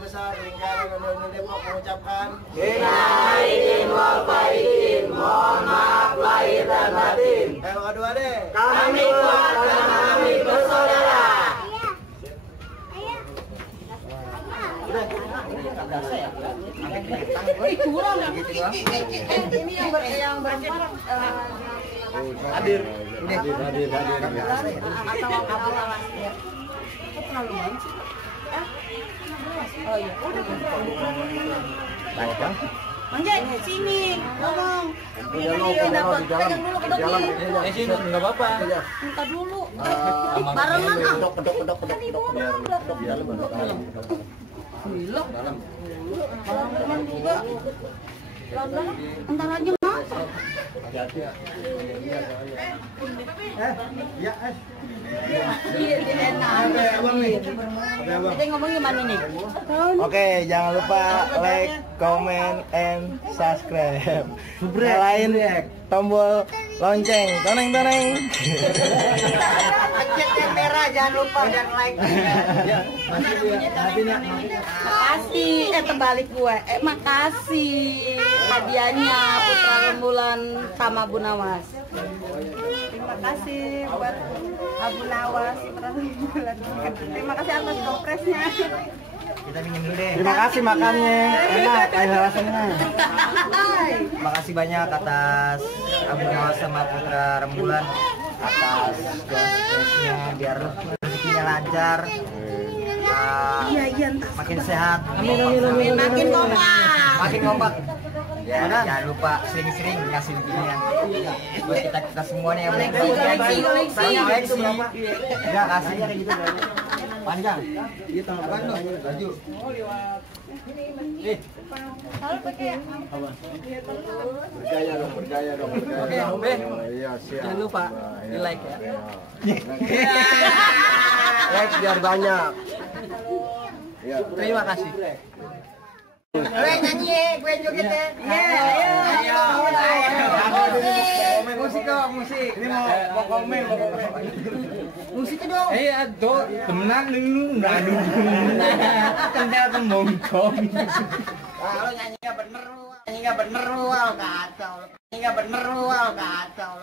besar lingkaran Nyonya Depok mengucapkan Minal aidin wal faizin, mohon maaf lahir dan batin. Yang kedua deh. Kami kuat dan kami bersaudara. Ini yang berempat Hadir. atau awas ya. Terlalu banget sih. Oh iya. Baik, Bang. Mang Jack, sini ngomong. Udah lo, Dapat di jalan. pegang dulu Di jalan. kedoknya. Sini enggak apa-apa. Minta dulu. Barengan ah. Kedok di dalam. Gila. Barengan juga. Pelan-pelan. Entar aja mas. Hati-hati ya. Ya, Iya, enak. Kita ngomong gimana nih? Oke, jangan lupa like, comment, and subscribe. Nyalain tombol lonceng, toneng. Pencet yang merah, jangan lupa dan like. Makasih, terbalik gue. Makasih hadiahnya Putra Rembulan sama Bu Nawas. Terima kasih buat Abu Nawas Putra Rembulan. Terima kasih atas kompresnya. Kita minum dulu deh. Terima kasih makannya. Enak, ayo rasanya. Terima kasih banyak atas Abu Nawas sama Putra Rembulan atas doa-doanya biar rezekinya lancar. Iya, Makin sehat. Amin, makin kompak. Makin kompak. Ya, jangan lupa sering-sering ngasih beginian buat kita semuanya yang koleksi. Ya, kasih gitu panjang. Iya, tambahkan dong. Baju. Bergaya dong. Oke, Iya, siap. jangan lupa di like ya. Like biar banyak. Iya. Terima kasih. Gue nyanyi, gue joget ya. Ayo. Musik dong, musik. Ini mau komen. Musiknya dong. Aduh, temenan dulu, ngadu. Kenal kemongkong. Lo nyanyi nggak bener lu, kacau. Nyanyi nggak bener lu, kacau.